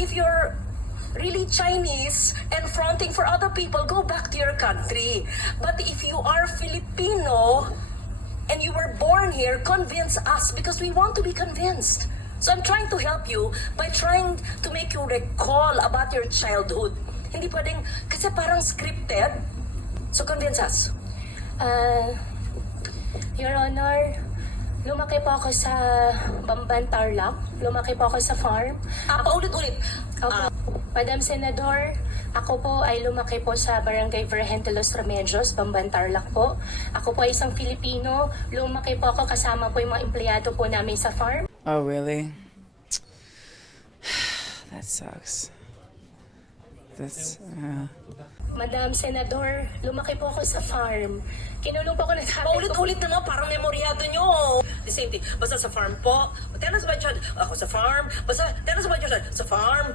If you're really Chinese and fronting for other people, go back to your country. But if you are Filipino and you were born here, convince us because we want to be convinced. So I'm trying to help you by trying to make you recall about your childhood. Hindi pwedeng, kasi parang scripted. So convince us. Your Honor, lumaki po ako sa Bamban, Tarlac. Lumaki po ako sa farm. Paulit-ulit. Opo. Madam Senador, ako po ay lumaki po sa Barangay Virgen de los Remedios, Bamban, Tarlac po. Ako po ay isang Filipino. Lumaki po ako kasama po yung mga empleyado po namin sa farm. Oh, really? That sucks. That's, Madam Senador, lumaki po ako sa farm. Kinulong po ako ng tatay ko. Paulit-ulit na nga, parang memoryado nyo. The same thing. Basta sa farm po. Tell us about your child. Ako sa farm. Basta, tell us about your child. Sa farm.